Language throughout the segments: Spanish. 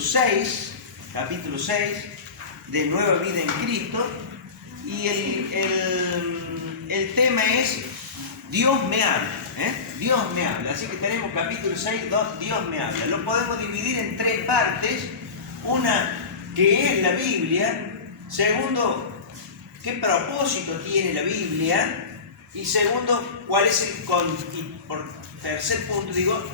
6, de Nueva Vida en Cristo, y el tema es Dios me habla, Dios me habla. Así que tenemos capítulo 6, Dios me habla. Lo podemos dividir en tres partes. Una, que es la Biblia. Segundo, qué propósito tiene la Biblia. Y segundo, cuál es y por tercer punto digo,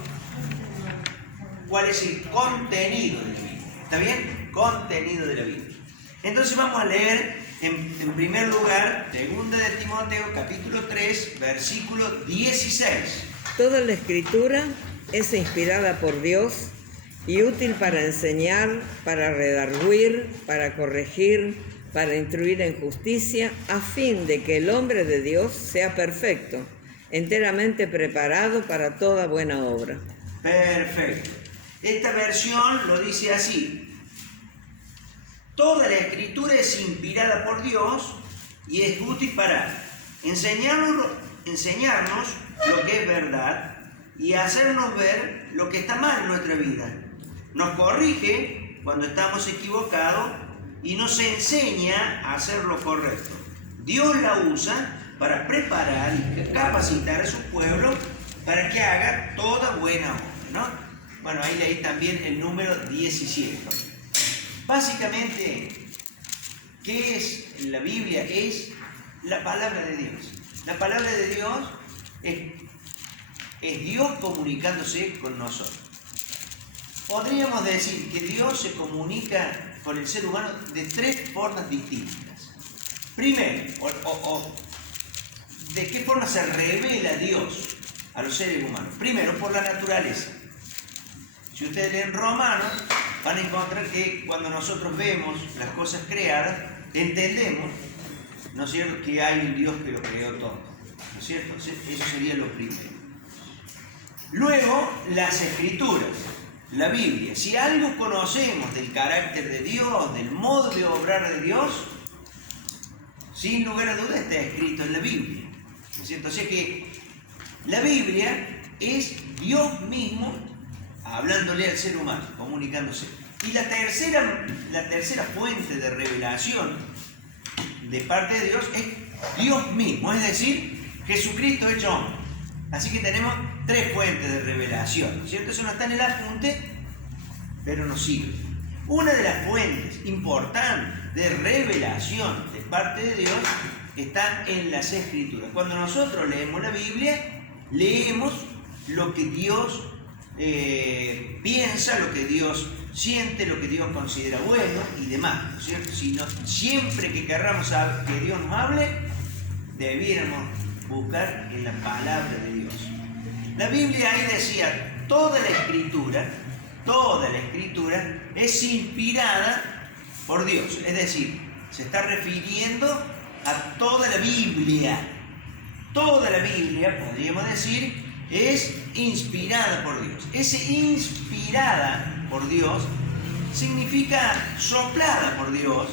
cuál es el contenido de la Biblia. ¿Está bien? Contenido de la Biblia. Entonces vamos a leer en primer lugar 2 de Timoteo capítulo 3 versículo 16. Toda la Escritura es inspirada por Dios y útil para enseñar, para redarguir, para corregir, para instruir en justicia, a fin de que el hombre de Dios sea perfecto, enteramente preparado para toda buena obra. Perfecto. Esta versión lo dice así: toda la Escritura es inspirada por Dios y es útil para enseñarnos lo que es verdad y hacernos ver lo que está mal en nuestra vida. Nos corrige cuando estamos equivocados y nos enseña a hacer lo correcto. Dios la usa para preparar y capacitar a su pueblo para que haga toda buena obra, ¿no? Bueno, ahí leí también el número 17. Básicamente, ¿qué es la Biblia? Es la palabra de Dios. La palabra de Dios es Dios comunicándose con nosotros. Podríamos decir que Dios se comunica con el ser humano de tres formas distintas. Primero, ¿de qué forma se revela Dios a los seres humanos? Primero, por la naturaleza. Si ustedes leen Romanos, van a encontrar que cuando nosotros vemos las cosas creadas, entendemos, ¿no es cierto?, que hay un Dios que lo creó todo, ¿no es cierto? Eso sería lo primero. Luego, las Escrituras, la Biblia. Si algo conocemos del carácter de Dios, del modo de obrar de Dios, sin lugar a dudas está escrito en la Biblia, ¿no es cierto? O sea que la Biblia es Dios mismo hablándole al ser humano, comunicándose. Y la tercera fuente de revelación de parte de Dios es Dios mismo, es decir, Jesucristo hecho hombre. Así que tenemos tres fuentes de revelación, ¿cierto? Eso no está en el apunte, pero nos sirve. Una de las fuentes importantes de revelación de parte de Dios está en las Escrituras. Cuando nosotros leemos la Biblia, leemos lo que Dios piensa, lo que Dios siente, lo que Dios considera bueno y demás, ¿no es cierto? Siempre que querramos que Dios nos hable, debiéramos buscar en la palabra de Dios. La Biblia ahí decía, toda la escritura es inspirada por Dios. Es decir, se está refiriendo a toda la Biblia. Toda la Biblia, podríamos decir, es inspirada por Dios. Ese inspirada por Dios significa soplada por Dios,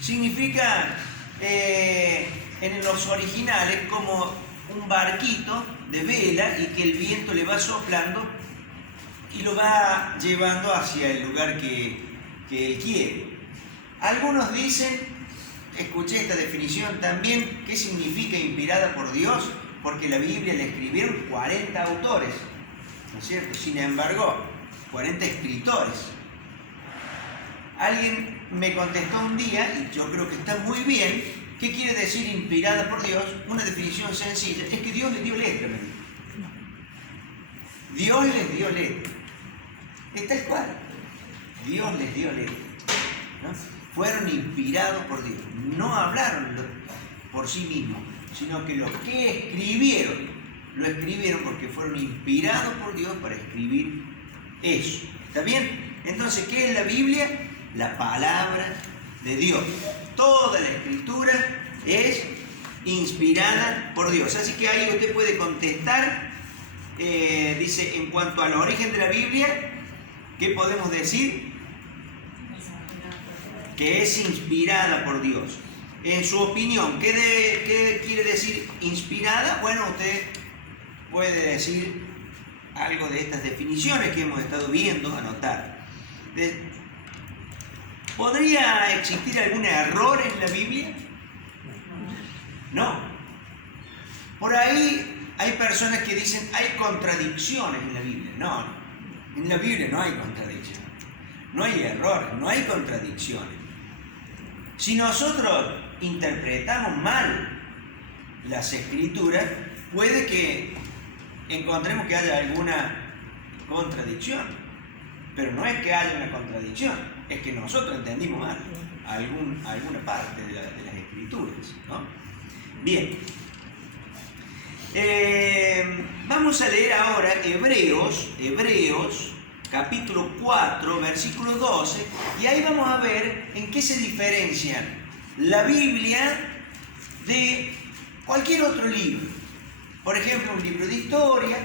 significa en los originales como un barquito de vela y que el viento le va soplando y lo va llevando hacia el lugar que él quiere. Algunos dicen, escuché esta definición también, ¿qué significa inspirada por Dios? Porque la Biblia la escribieron 40 autores, ¿no es cierto? Sin embargo, 40 escritores. Alguien me contestó un día, y yo creo que está muy bien, ¿qué quiere decir inspirada por Dios? Una definición sencilla, es que Dios les dio letra, me dijo. Dios les dio letra. Es tal cual. Dios les dio letra, ¿no? Fueron inspirados por Dios. No hablaron por sí mismos, sino que lo que escribieron, lo escribieron porque fueron inspirados por Dios para escribir eso. ¿Está bien? Entonces, ¿qué es la Biblia? La palabra de Dios. Toda la escritura es inspirada por Dios. Así que ahí usted puede contestar, dice, en cuanto al origen de la Biblia, ¿qué podemos decir? Que es inspirada por Dios. En su opinión, ¿qué quiere decir inspirada? Bueno, usted puede decir algo de estas definiciones que hemos estado viendo, anotar. ¿Podría existir algún error en la Biblia? No. Por ahí hay personas que dicen hay contradicciones en la Biblia. No, en la Biblia no hay contradicciones. No hay errores, no hay contradicciones. Si nosotros interpretamos mal las Escrituras, puede que encontremos que haya alguna contradicción. Pero no es que haya una contradicción, es que nosotros entendimos mal alguna parte de las Escrituras, ¿no? Bien. Vamos a leer ahora Hebreos, capítulo 4, versículo 12, y ahí vamos a ver en qué se diferencia la Biblia de cualquier otro libro. Por ejemplo, un libro de historia,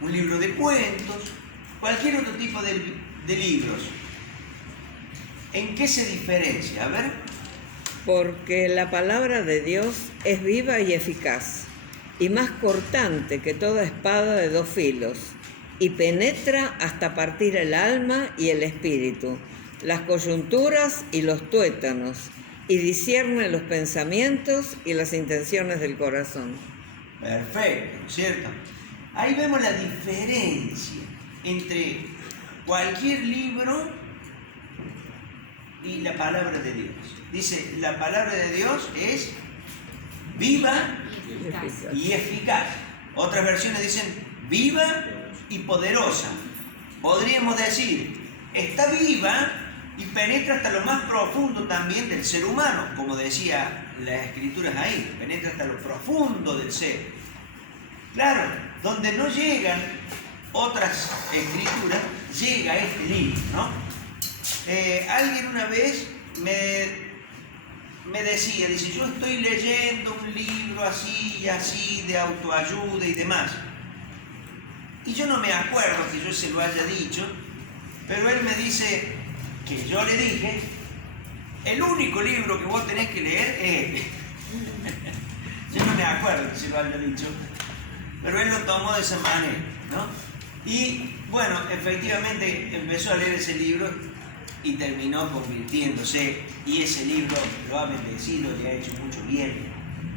un libro de cuentos, cualquier otro tipo de libros. ¿En qué se diferencia? A ver. Porque la palabra de Dios es viva y eficaz, y más cortante que toda espada de dos filos, y penetra hasta partir el alma y el espíritu, las coyunturas y los tuétanos, y discierne los pensamientos y las intenciones del corazón. Perfecto, ¿cierto? Ahí vemos la diferencia entre cualquier libro y la palabra de Dios. Dice, la palabra de Dios es viva y eficaz. Otras versiones dicen viva y poderosa. Podríamos decir, está viva y penetra hasta lo más profundo también del ser humano, como decía las Escrituras ahí, penetra hasta lo profundo del ser. Claro, donde no llegan otras Escrituras, llega este libro, ¿no? Alguien una vez me decía, dice, yo estoy leyendo un libro así y así de autoayuda y demás. Y yo no me acuerdo que yo se lo haya dicho, pero él me dice que yo le dije, el único libro que vos tenés que leer es este. Yo no me acuerdo que se lo haya dicho, pero él lo tomó de esa manera, ¿no? Y bueno, efectivamente empezó a leer ese libro y terminó convirtiéndose, y ese libro lo ha bendecido, le ha hecho mucho bien,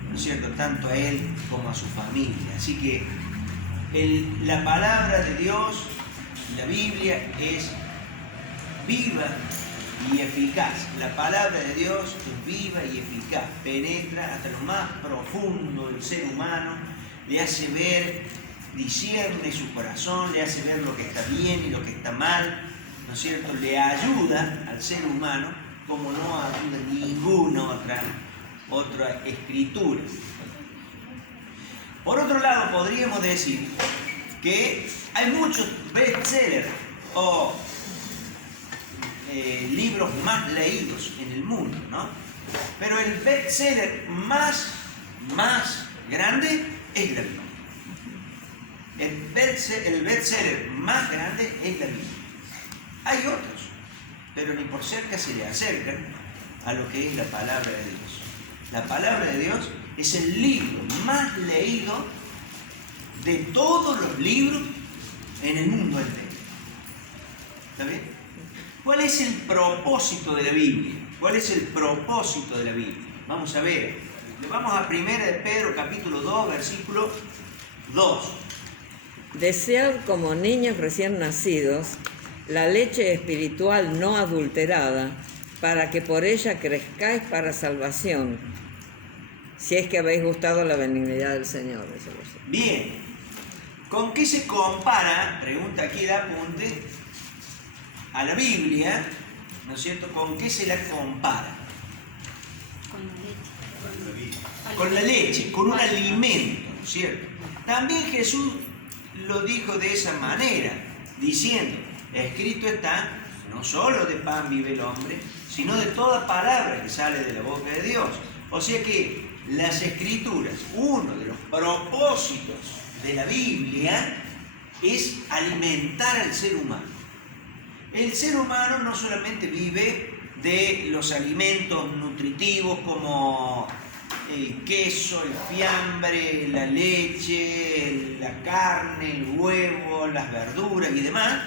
¿no es cierto?, tanto a él como a su familia. Así que la palabra de Dios, la Biblia, es viva y eficaz. La palabra de Dios es viva y eficaz, penetra hasta lo más profundo del ser humano, le hace ver, discierne su corazón, le hace ver lo que está bien y lo que está mal, ¿no es cierto? Le ayuda al ser humano como no ayuda ninguna otra escritura. Por otro lado, podríamos decir que hay muchos bestsellers o libros más leídos en el mundo, ¿no? Pero el bestseller más grande es la Biblia. El bestseller más grande es la Biblia. Hay otros, pero ni por cerca se le acercan a lo que es la palabra de Dios. La palabra de Dios es el libro más leído de todos los libros en el mundo entero. ¿Está bien? ¿Cuál es el propósito de la Biblia? ¿Cuál es el propósito de la Biblia? Vamos a ver. Vamos a 1 de Pedro, capítulo 2, versículo 2. Desead como niños recién nacidos la leche espiritual no adulterada, para que por ella crezcáis para salvación, si es que habéis gustado la benignidad del Señor. Bien, ¿con qué se compara? Pregunta aquí de apunte, a la Biblia, ¿no es cierto? ¿Con qué se la compara? Con la leche, con un alimento, ¿no es cierto? También Jesús lo dijo de esa manera, diciendo, escrito está, no solo de pan vive el hombre, sino de toda palabra que sale de la boca de Dios. O sea que las Escrituras, uno de los propósitos de la Biblia es alimentar al ser humano. El ser humano no solamente vive de los alimentos nutritivos como el queso, el fiambre, la leche, la carne, el huevo, las verduras y demás,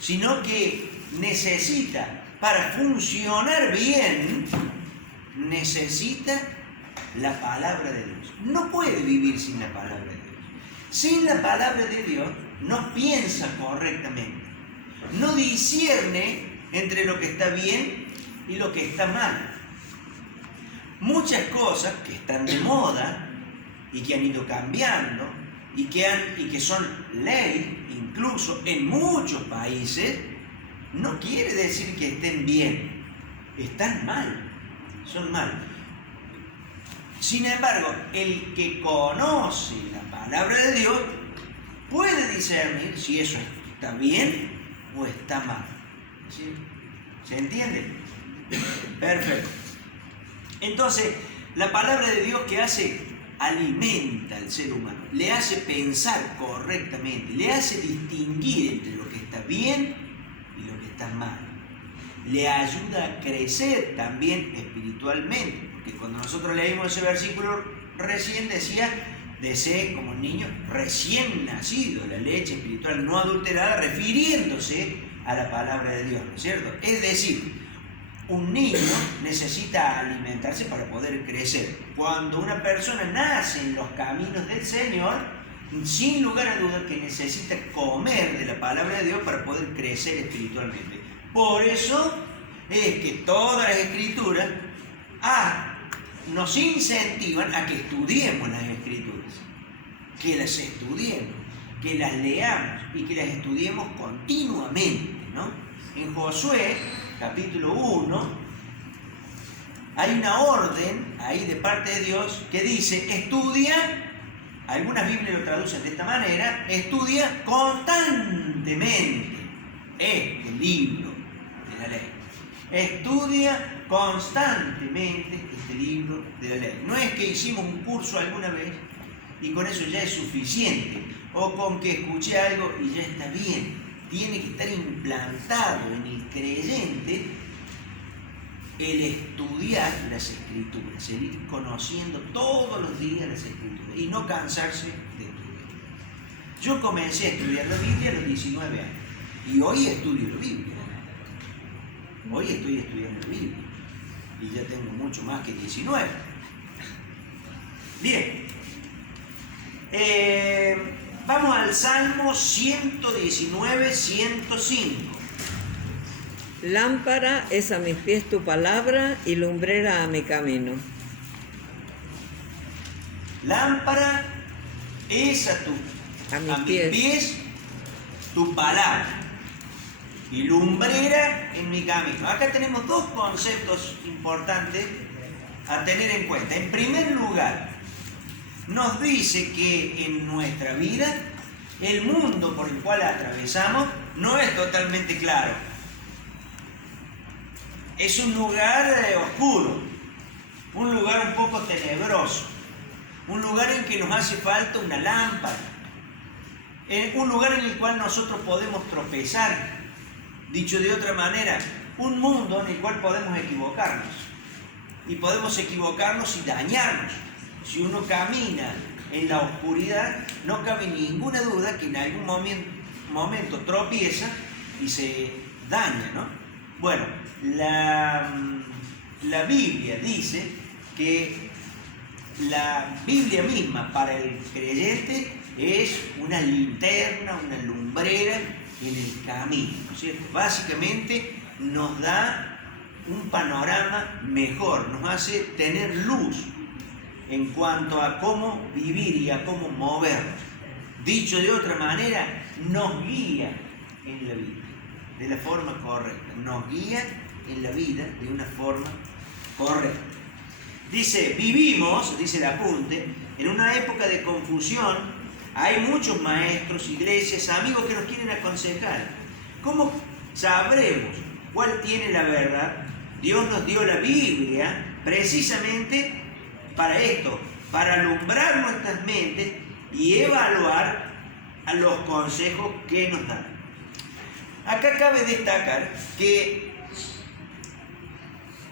sino que necesita para funcionar bien, necesita la palabra de Dios. No puede vivir sin la palabra de Dios. Sin la palabra de Dios no piensa correctamente, no discierne entre lo que está bien y lo que está mal. Muchas cosas que están de moda y que han ido cambiando y que son ley, incluso en muchos países, no quiere decir que estén bien, están mal, son mal. Sin embargo, el que conoce la palabra de Dios puede discernir si eso está bien o está mal. ¿Sí? ¿Se entiende? Perfecto. Entonces, la palabra de Dios, ¿qué hace? Alimenta al ser humano, le hace pensar correctamente, le hace distinguir entre lo que está bien y lo que está mal. Le ayuda a crecer también espiritualmente, porque cuando nosotros leímos ese versículo recién decía, desee como niño recién nacido, la leche espiritual no adulterada, refiriéndose a la palabra de Dios, ¿no es cierto? Es decir, un niño necesita alimentarse para poder crecer. Cuando una persona nace en los caminos del Señor, sin lugar a dudas que necesita comer de la palabra de Dios para poder crecer espiritualmente. Por eso es que todas las escrituras nos incentivan a que estudiemos las escrituras, que las estudiemos, que las leamos y que las estudiemos continuamente, ¿no? En Josué, capítulo 1, hay una orden ahí de parte de Dios que dice, estudia, algunas Biblias lo traducen de esta manera, estudia constantemente este libro de la ley. Estudia constantemente este libro de la ley. No es que hicimos un curso alguna vez y con eso ya es suficiente, o con que escuché algo y ya está bien. Tiene que estar implantado en el creyente el estudiar las escrituras, el ir conociendo todos los días las escrituras y no cansarse de estudiar. Yo comencé a estudiar la Biblia a los 19 años y hoy estudio la Biblia. Hoy estoy estudiando la Biblia y ya tengo mucho más que 19. Bien. Vamos al Salmo 119, 105. Lámpara es a mis pies tu palabra y lumbrera a mi camino. Lámpara es a mis pies tu palabra y lumbrera en mi camino. Acá tenemos dos conceptos importantes a tener en cuenta. En primer lugar, nos dice que en nuestra vida el mundo por el cual atravesamos no es totalmente claro. Es un lugar oscuro, un lugar un poco tenebroso, un lugar en que nos hace falta una lámpara, un lugar en el cual nosotros podemos tropezar. Dicho de otra manera, un mundo en el cual podemos equivocarnos y podemos equivocarnos y dañarnos. Si uno camina en la oscuridad, no cabe ninguna duda que en algún momento tropieza y se daña, ¿no? Bueno, la Biblia dice que la Biblia misma para el creyente es una linterna, una lumbrera en el camino, ¿no es cierto? Básicamente nos da un panorama mejor, nos hace tener luz en cuanto a cómo vivir y a cómo movernos. Dicho de otra manera, nos guía en la vida de la forma correcta, nos guía en la vida de una forma correcta. Dice, vivimos, dice el apunte, en una época de confusión. Hay muchos maestros, iglesias, amigos que nos quieren aconsejar. ¿Cómo sabremos cuál tiene la verdad? Dios nos dio la Biblia precisamente para esto, para alumbrar nuestras mentes y evaluar a los consejos que nos dan. Acá cabe destacar que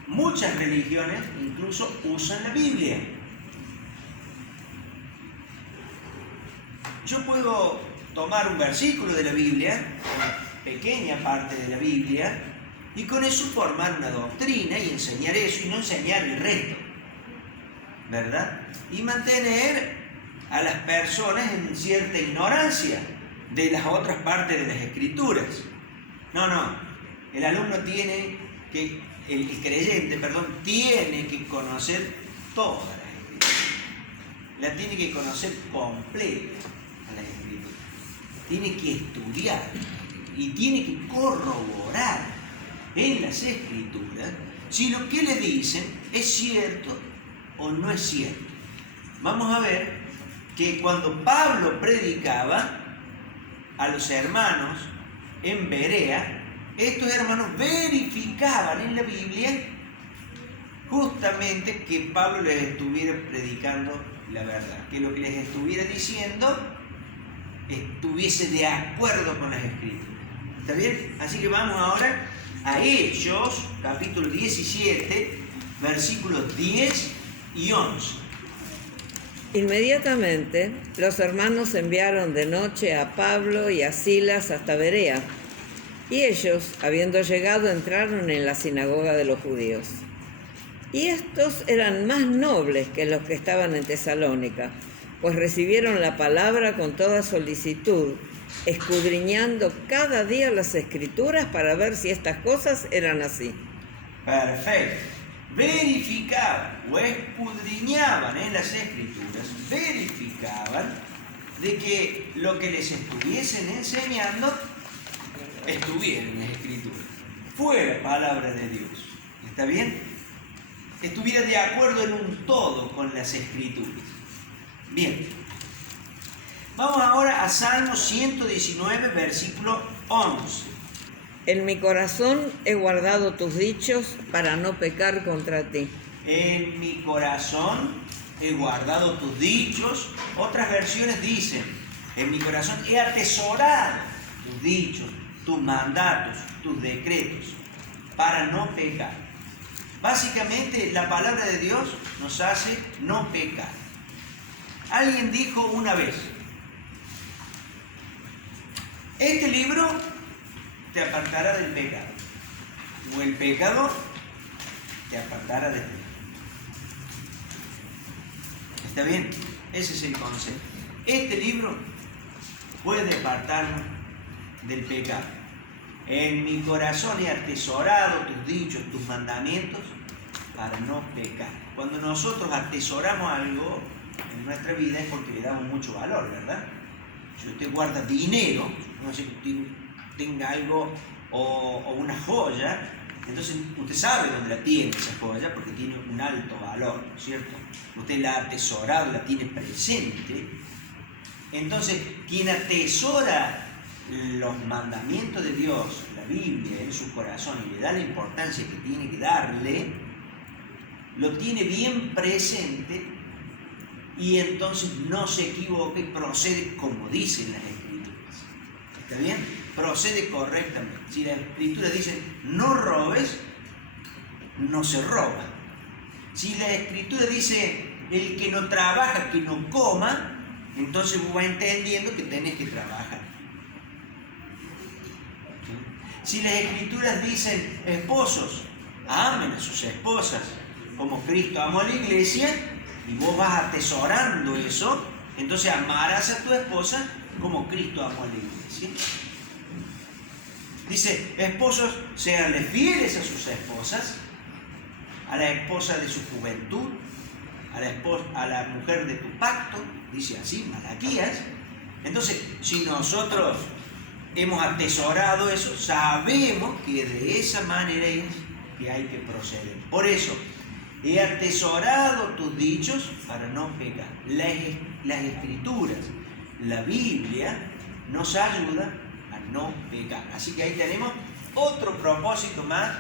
muchas religiones incluso usan la Biblia. Yo puedo tomar un versículo de la Biblia, una pequeña parte de la Biblia, Y con eso formar una doctrina y enseñar eso y no enseñar el resto, ¿verdad? Y mantener a las personas en cierta ignorancia de las otras partes de las escrituras. No, el alumno tiene que, el creyente, tiene que conocer todas las escrituras. La tiene que conocer completa a las escrituras. Tiene que estudiar y tiene que corroborar en las escrituras si lo que le dicen es cierto o no es cierto. Vamos a ver que cuando Pablo predicaba a los hermanos en Berea, estos hermanos verificaban en la Biblia justamente que Pablo les estuviera predicando la verdad, que lo que les estuviera diciendo estuviese de acuerdo con las escrituras. ¿Está bien? Así que vamos ahora a Hechos, capítulo 17, versículos 10 y 11. Inmediatamente los hermanos enviaron de noche a Pablo y a Silas hasta Berea, y ellos, habiendo llegado, entraron en la sinagoga de los judíos. Y estos eran más nobles que los que estaban en Tesalónica, pues recibieron la palabra con toda solicitud, escudriñando cada día las escrituras para ver si estas cosas eran así. Perfecto. Verificaban o escudriñaban en las escrituras, verificaban de que lo que les estuviesen enseñando estuviera en las escrituras, fuera palabra de Dios. ¿Está bien? Estuviera de acuerdo en un todo con las escrituras. Bien. Vamos ahora a Salmo 119, versículo 11. En mi corazón he guardado tus dichos para no pecar contra ti. En mi corazón he guardado tus dichos. Otras versiones dicen, en mi corazón he atesorado tus dichos, tus mandatos, tus decretos, para no pecar. Básicamente, la palabra de Dios nos hace no pecar. Alguien dijo una vez, este libro te apartará del pecado, o el pecado te apartará de ti. ¿Está bien? Ese es el concepto. Este libro puede apartarnos del pecado. En mi corazón he atesorado tus dichos, tus mandamientos, para no pecar. Cuando nosotros atesoramos algo en nuestra vida es porque le damos mucho valor, ¿verdad? Si usted guarda dinero, no sé, tenga algo o una joya, entonces usted sabe dónde la tiene esa joya porque tiene un alto valor, ¿no es cierto? Usted la ha atesorado, la tiene presente. Entonces, quien atesora los mandamientos de Dios, la Biblia, en su corazón y le da la importancia que tiene que darle, lo tiene bien presente y entonces no se equivoca y procede como dicen las Escrituras. ¿Está bien? Procede correctamente. Si las Escrituras dicen no robes, no se roba. Si la Escritura dice el que no trabaja, que no coma, entonces vos vas entendiendo que tenés que trabajar. Si las Escrituras dicen esposos, amen a sus esposas como Cristo amó a la iglesia, y vos vas atesorando eso, entonces amarás a tu esposa como Cristo amó a la iglesia. Dice, esposos, seanle fieles a sus esposas, a la esposa de su juventud, a la mujer de tu pacto, dice así, Malaquías. Entonces, si nosotros hemos atesorado eso, sabemos que de esa manera es que hay que proceder. Por eso, he atesorado tus dichos para no pecar. Las Escrituras, la Biblia, nos ayuda a no pecar. Así que ahí tenemos otro propósito más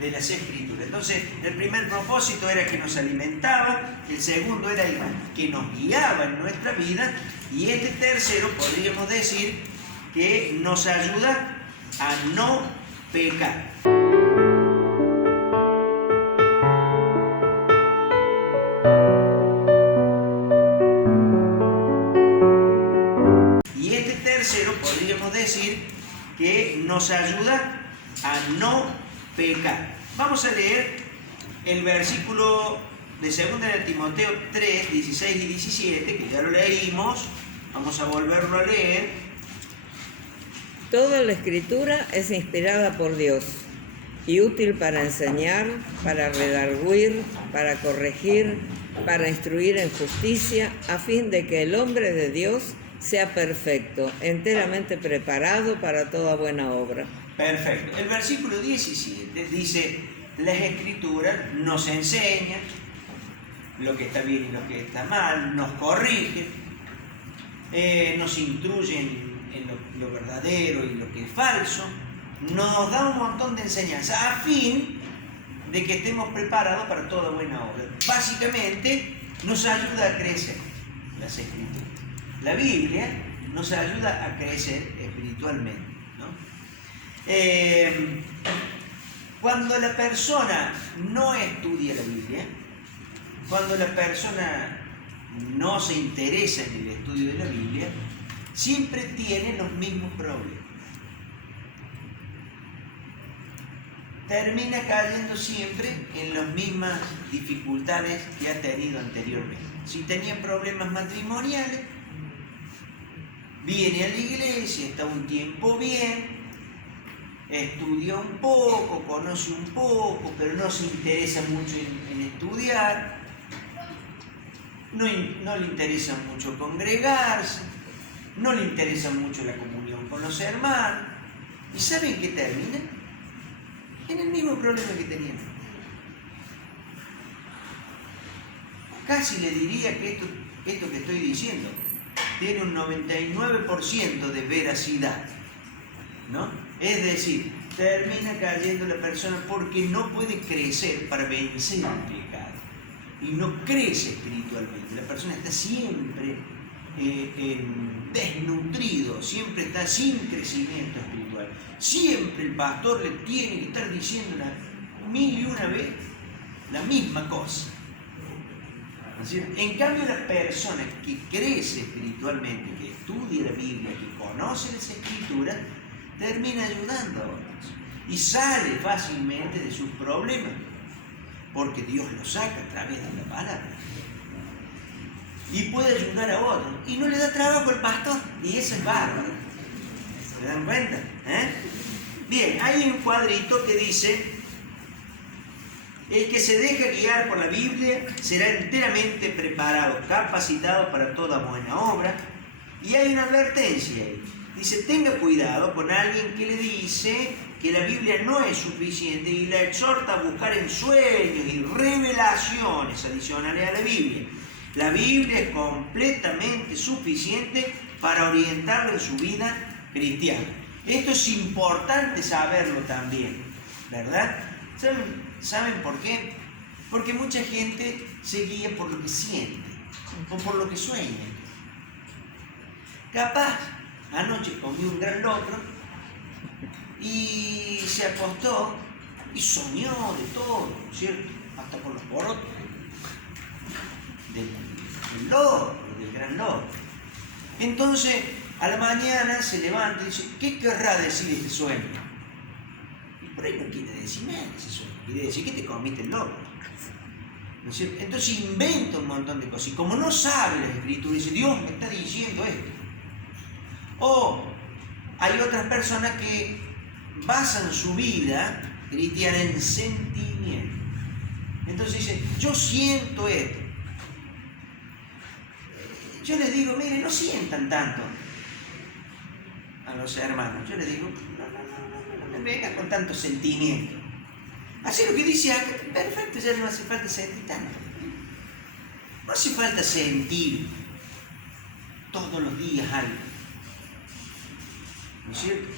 de las Escrituras. Entonces, el primer propósito era que nos alimentaba, el segundo era el que nos guiaba en nuestra vida, y este tercero podríamos decir que nos ayuda a no pecar. Y este tercero podríamos decir que nos ayuda a no pecar. Vamos a leer el versículo de 2 de Timoteo 3, 16 y 17, que ya lo leímos. Vamos a volverlo a leer. Toda la Escritura es inspirada por Dios y útil para enseñar, para redarguir, para corregir, para instruir en justicia, a fin de que el hombre de Dios sea perfecto, enteramente preparado para toda buena obra. Perfecto. El versículo 17 dice: las Escrituras nos enseñan lo que está bien y lo que está mal, nos corrigen, nos instruyen en lo verdadero y lo que es falso, nos da un montón de enseñanzas a fin de que estemos preparados para toda buena obra. Básicamente nos ayuda a crecer las Escrituras. La Biblia nos ayuda a crecer espiritualmente, ¿no? Cuando la persona no estudia la Biblia, cuando la persona no se interesa en el estudio de la Biblia, siempre tiene los mismos problemas. Termina cayendo siempre en las mismas dificultades que ha tenido anteriormente. Si tenía problemas matrimoniales, viene a la iglesia, está un tiempo bien, estudia un poco, conoce un poco, pero no se interesa mucho en estudiar, no le interesa mucho congregarse, no le interesa mucho la comunión con los hermanos. ¿Y saben qué termina? En el mismo problema que tenían. Casi le diría que esto que estoy diciendo tiene un 99% de veracidad, ¿no? Es decir, termina cayendo la persona porque no puede crecer para vencer el pecado y no crece espiritualmente. La persona está siempre desnutrido, siempre está sin crecimiento espiritual. Siempre el pastor le tiene que estar diciendo 1001 vez la misma cosa. En cambio, la persona que crece espiritualmente, que estudia la Biblia, que conoce las Escrituras, termina ayudando a otros y sale fácilmente de sus problemas, porque Dios lo saca a través de la palabra y puede ayudar a otros y no le da trabajo al pastor, y eso es bárbaro. ¿Se dan cuenta? Bien, hay un cuadrito que dice: el que se deja guiar por la Biblia será enteramente preparado, capacitado para toda buena obra. Y hay una advertencia ahí. Dice: tenga cuidado con alguien que le dice que la Biblia no es suficiente y la exhorta a buscar en sueños y revelaciones adicionales a la Biblia. La Biblia es completamente suficiente para orientarlo en su vida cristiana. Esto es importante saberlo también, ¿verdad? ¿Saben por qué? Porque mucha gente se guía por lo que siente o por lo que sueña. Capaz, anoche comió un gran locro y se acostó y soñó de todo, ¿cierto? Hasta por los porotos del locro, del gran locro. Entonces, a la mañana se levanta y dice: ¿qué querrá decir este sueño? Y por ahí no quiere decir nada ese sueño. Quiere decir que te comiste el locro, ¿no es cierto? Entonces inventa un montón de cosas. Y como no sabe las Escrituras, dice: Dios me está diciendo esto. O hay otras personas que basan su vida cristiana en sentimiento. Entonces dicen: yo siento esto. Yo les digo: miren, no sientan tanto a los hermanos. Yo les digo: no me vengan con tanto sentimiento. Así lo que dice acá, perfecto, ya no hace falta sentir tanto. No hace falta sentir todos los días algo, ¿no es cierto?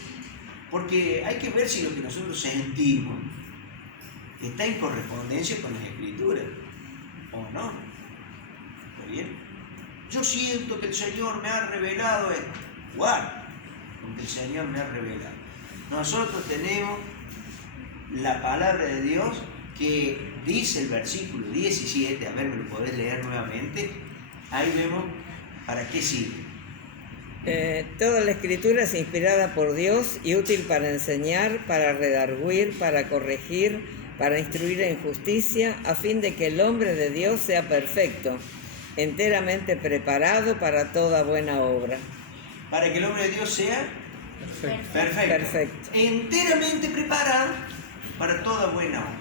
Porque hay que ver si lo que nosotros sentimos está en correspondencia con las Escrituras o no. ¿Está bien? Yo siento que el Señor me ha revelado esto. Guarda, porque el Señor me ha revelado. Nosotros tenemos la palabra de Dios que dice el versículo 17, a ver, ¿me lo podés leer nuevamente? Ahí vemos para qué sirve. Toda la escritura es inspirada por Dios y útil para enseñar, para redarguir, para corregir, para instruir en justicia, a fin de que el hombre de Dios sea perfecto, enteramente preparado para toda buena obra. Para que el hombre de Dios sea perfecto. Perfecto. Enteramente preparado para toda buena obra.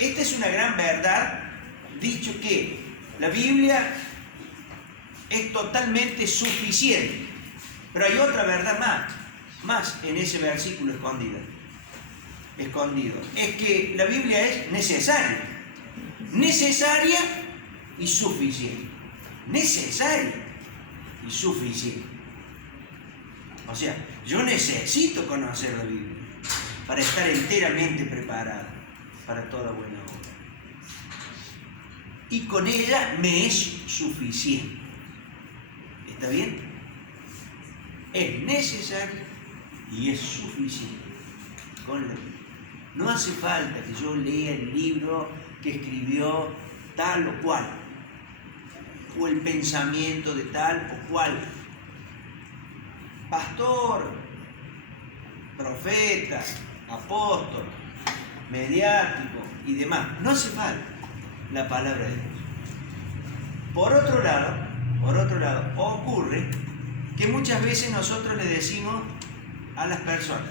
Esta es una gran verdad, dicho que la Biblia es totalmente suficiente. Pero hay otra verdad más en ese versículo escondido. Es que la Biblia es necesaria y suficiente. Necesaria y suficiente. O sea, yo necesito conocer la Biblia para estar enteramente preparado para toda buena obra. Y con ella me es suficiente. ¿Está bien? Es necesario y es suficiente con la Biblia. No hace falta que yo lea el libro que escribió tal o cual, o el pensamiento de tal o cual pastor, profeta, apóstol, mediático y demás. No hace falta la palabra de Dios. Por otro lado, ocurre que muchas veces nosotros le decimos a las personas: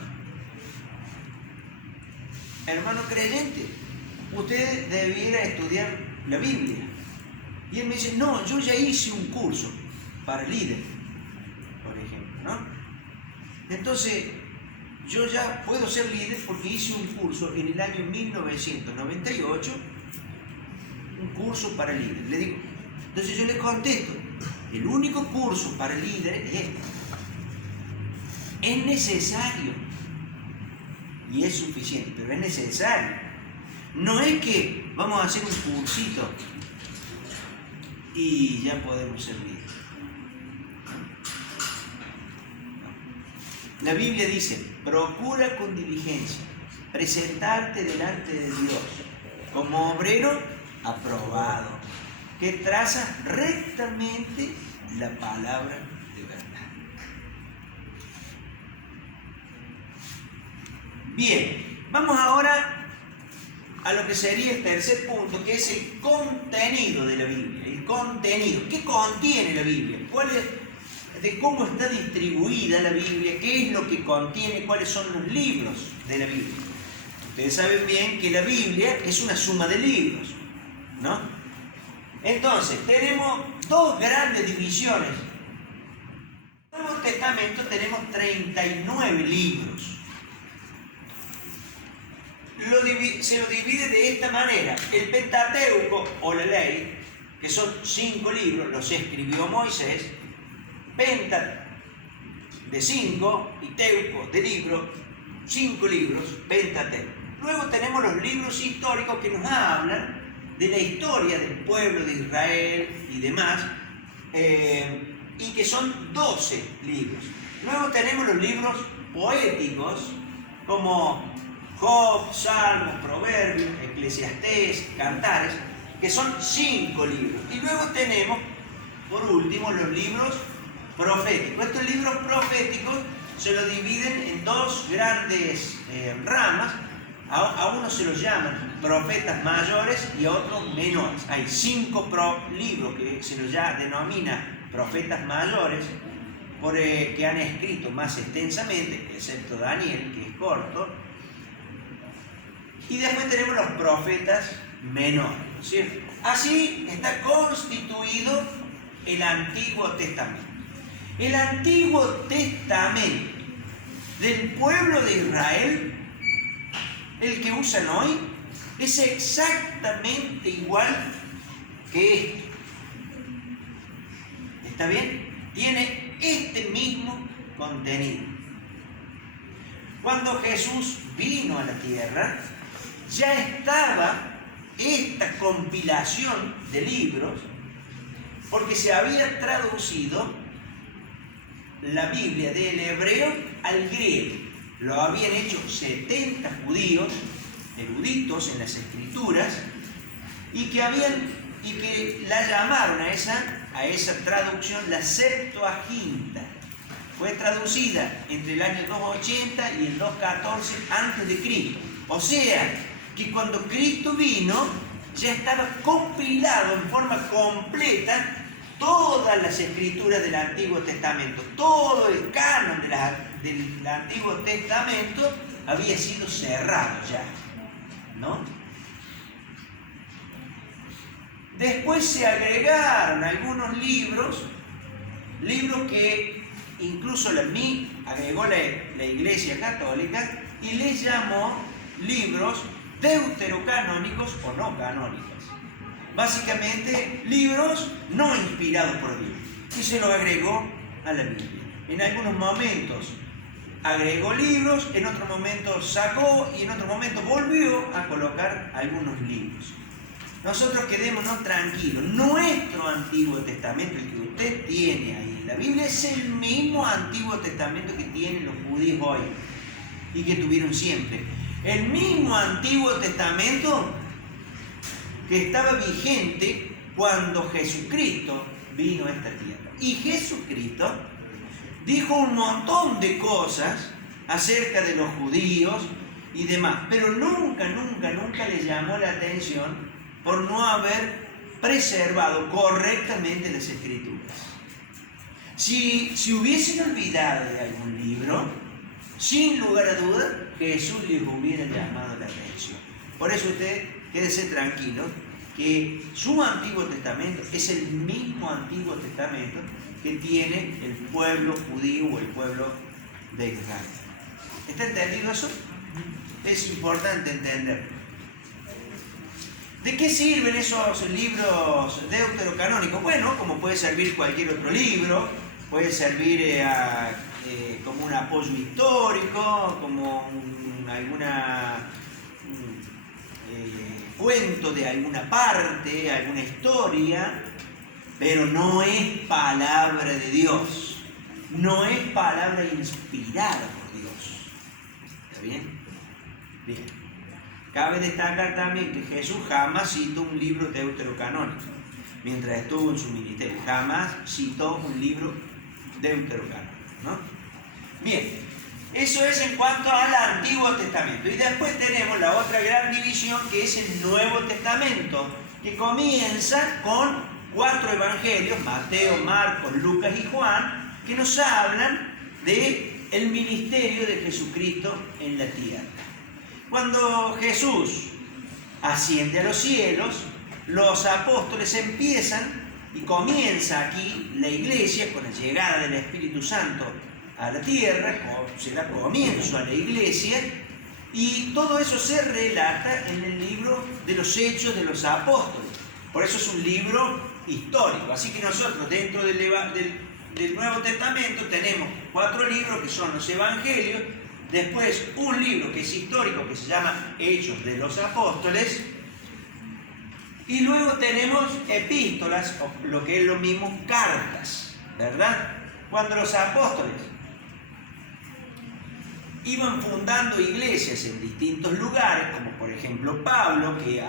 hermano creyente, usted debiera estudiar la Biblia. Y él me dice: no, yo ya hice un curso para líder, por ejemplo, ¿no? Entonces, yo ya puedo ser líder porque hice un curso en el año 1998, un curso para líder. Le digo, entonces yo le contesto: el único curso para líder es este. Es necesario y es suficiente, pero es necesario. No es que vamos a hacer un cursito y ya podemos ser líderes. La Biblia dice: procura con diligencia presentarte delante de Dios como obrero aprobado, que traza rectamente la palabra de verdad. Bien, vamos ahora a lo que sería el tercer punto, que es el contenido de la Biblia. El contenido. ¿Qué contiene la Biblia? De cómo está distribuida la Biblia, qué es lo que contiene, cuáles son los libros de la Biblia. Ustedes saben bien que la Biblia es una suma de libros, ¿no? Entonces, tenemos dos grandes divisiones. En el Nuevo Testamento tenemos 39 libros. Se lo divide de esta manera: el Pentateuco o la ley, que son 5 libros, los escribió Moisés. Penta de 5 y Teuco de libro, 5 libros, Pentateuco. Luego tenemos los libros históricos que nos hablan de la historia del pueblo de Israel y demás, y que son 12 libros. Luego tenemos los libros poéticos como Job, Salmos, Proverbios, Eclesiastés, Cantares, que son 5 libros. Y luego tenemos, por último, los libros proféticos. Estos libros proféticos se los dividen en dos grandes ramas. A unos se los llaman profetas mayores y a otros menores. Hay 5 libros que se los denomina profetas mayores, que han escrito más extensamente, excepto Daniel, que es corto. Y después tenemos los profetas menores, ¿cierto? Así está constituido el Antiguo Testamento. El Antiguo Testamento del pueblo de Israel, el que usan hoy, es exactamente igual que este. ¿Está bien? Tiene este mismo contenido. Cuando Jesús vino a la tierra, ya estaba esta compilación de libros, porque se había traducido la Biblia del hebreo al griego. Lo habían hecho 70 judíos, eruditos en las escrituras, y que habían y que la llamaron a esa traducción la Septuaginta. Fue traducida entre el año 280 y el 214 antes de Cristo. O sea, que cuando Cristo vino, ya estaba compilado en forma completa todas las escrituras del Antiguo Testamento. Todo el canon del Antiguo Testamento había sido cerrado ya, ¿no? Después se agregaron algunos libros que incluso agregó la Iglesia Católica y les llamó libros deuterocanónicos o no canónicos. Básicamente, libros no inspirados por Dios. Y se los agregó a la Biblia. En algunos momentos agregó libros, en otros momentos sacó y en otros momentos volvió a colocar algunos libros. Nosotros quedémonos tranquilos. Nuestro Antiguo Testamento, el que usted tiene ahí en la Biblia, es el mismo Antiguo Testamento que tienen los judíos hoy y que tuvieron siempre. El mismo Antiguo Testamento que estaba vigente cuando Jesucristo vino a esta tierra. Y Jesucristo dijo un montón de cosas acerca de los judíos y demás, pero nunca le llamó la atención por no haber preservado correctamente las Escrituras. Si hubiesen olvidado de algún libro, sin lugar a dudas, Jesús les hubiera llamado la atención. Por eso usted quédese tranquilo que su Antiguo Testamento es el mismo Antiguo Testamento que tiene el pueblo judío o el pueblo de Israel. ¿Está entendido eso? Es importante entender. ¿De qué sirven esos libros deuterocanónicos? Bueno, como puede servir cualquier otro libro, puede servir como un apoyo histórico, como alguna cuento de alguna parte, alguna historia, pero no es palabra de Dios, no es palabra inspirada por Dios. ¿Está bien? Bien. Cabe destacar también que Jesús jamás citó un libro deuterocanónico mientras estuvo en su ministerio. Jamás citó un libro deuterocanónico, ¿no? Bien, eso es en cuanto al Antiguo Testamento. Y después tenemos la otra gran división que es el Nuevo Testamento, que comienza con 4 evangelios, Mateo, Marcos, Lucas y Juan, que nos hablan del ministerio de Jesucristo en la tierra. Cuando Jesús asciende a los cielos, los apóstoles empiezan y comienza aquí la iglesia con la llegada del Espíritu Santo a la tierra, se da comienzo a la iglesia, y todo eso se relata en el libro de los Hechos de los Apóstoles. Por eso es un libro histórico. Así que nosotros dentro del Nuevo Testamento tenemos 4 libros que son los Evangelios, después un libro que es histórico que se llama Hechos de los Apóstoles, y luego tenemos epístolas, o lo que es lo mismo, cartas, ¿verdad? Cuando los apóstoles iban fundando iglesias en distintos lugares, como por ejemplo Pablo, que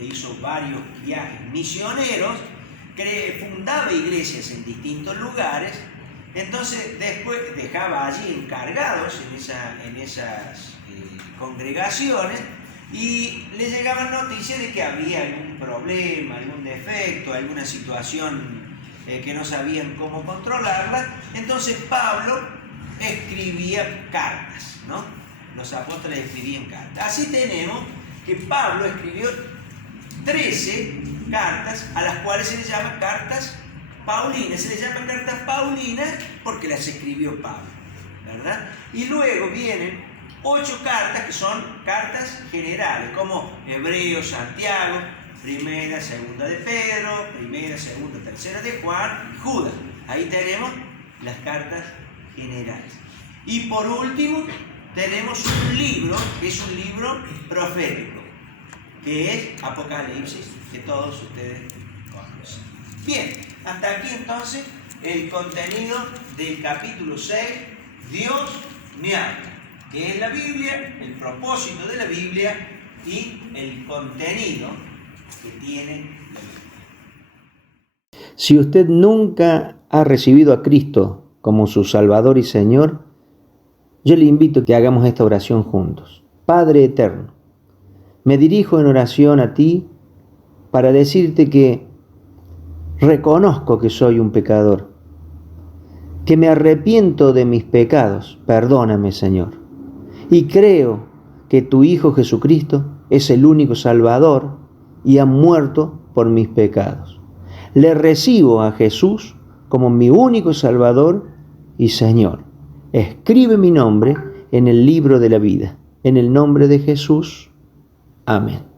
hizo varios viajes misioneros, fundaba iglesias en distintos lugares. Entonces después dejaba allí encargados en esas congregaciones y les llegaban noticias de que había algún problema, algún defecto, alguna situación que no sabían cómo controlarla. Entonces Pablo escribía cartas, ¿no? Los apóstoles escribían cartas. Así tenemos que Pablo escribió 13 cartas a las cuales se les llama cartas Paulinas. Se les llama cartas Paulinas porque las escribió Pablo, ¿verdad? Y luego vienen 8 cartas que son cartas generales, como Hebreos, Santiago, Primera, Segunda de Pedro, Primera, Segunda, Tercera de Juan y Judas. Ahí tenemos las cartas generales. Y por último tenemos un libro que es un libro profético, que es Apocalipsis, que todos ustedes conocen. Bien, hasta aquí entonces el contenido del capítulo 6, Dios me habla, que es la Biblia, el propósito de la Biblia y el contenido que tiene la Biblia. Si usted nunca ha recibido a Cristo como su Salvador y Señor, yo le invito a que hagamos esta oración juntos. Padre eterno, me dirijo en oración a ti para decirte que reconozco que soy un pecador, que me arrepiento de mis pecados, perdóname, Señor, y creo que tu Hijo Jesucristo es el único Salvador y ha muerto por mis pecados. Le recibo a Jesús como mi único Salvador y Señor. Escribe mi nombre en el libro de la vida. En el nombre de Jesús. Amén.